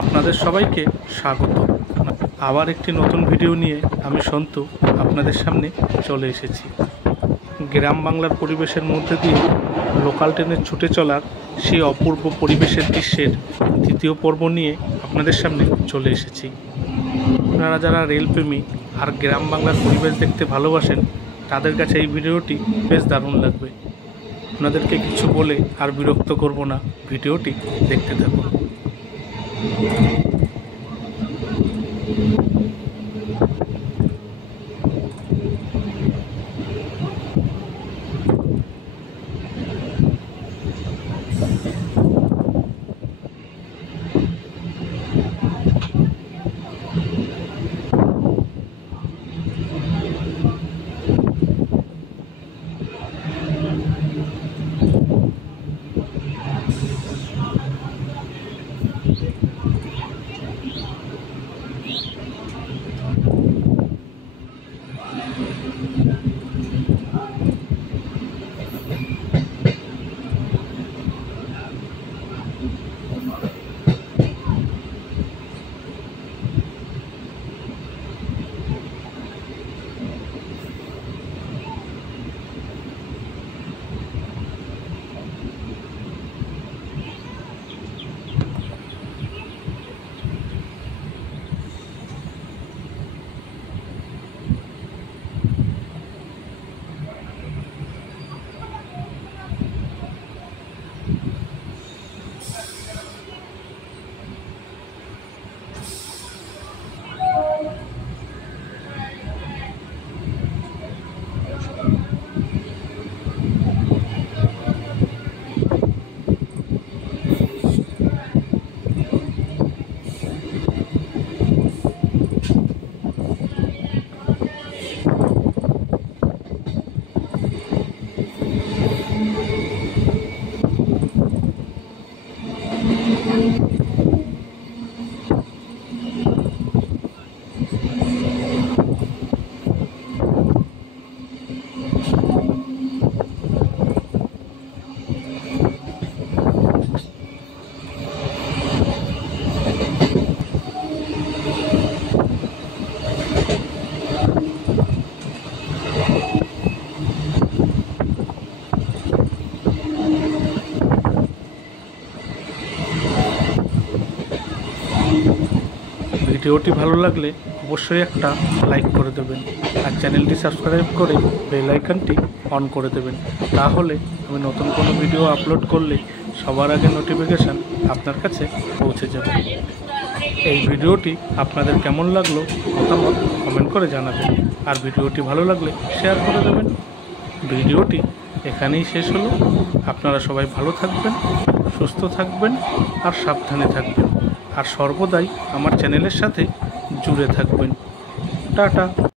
আপনাদের সবাইকে স্বাগত। আবার একটি নতুন ভিডিও নিয়ে আমি সন্তু আপনাদের সামনে চলে এসেছি। গ্রাম বাংলার পরিবেশের মধ্যে দিয়ে লোকাল ট্রেনের ছুটে চলার সেই অপূর্ব পরিবেশের দৃশ্যের দ্বিতীয় পর্ব নিয়ে আপনাদের সামনে চলে এসেছি। আপনারা যারা রেলপ্রেমী আর গ্রাম বাংলার পরিবেশ দেখতে ভালোবাসেন তাদের কাছে এই ভিডিওটি বেশ দারুণ লাগবে। আপনাদেরকে কিছু বলে আর বিরক্ত করব না, ভিডিওটি দেখতে থাকুন। ভিডিওটি ভালো লাগলে অবশ্যই একটা লাইক করে দেবেন আর চ্যানেলটি সাবস্ক্রাইব করে বেল আইকনটি অন করে দেবেন। তাহলে আমি নতুন কোনো ভিডিও আপলোড করলে সবার আগে নোটিফিকেশান আপনার কাছে পৌঁছে যাবে। এই ভিডিওটি আপনাদের কেমন লাগলো মতামত কমেন্ট করে জানাবেন আর ভিডিওটি ভালো লাগলে শেয়ার করে দেবেন। ভিডিওটি এখানেই শেষ হলো। আপনারা সবাই ভালো থাকবেন, সুস্থ থাকবেন আর সাবধানে থাকবেন আর সর্বদাই আমার চ্যানেলের সাথে জুড়ে থাকবেন। টাটা।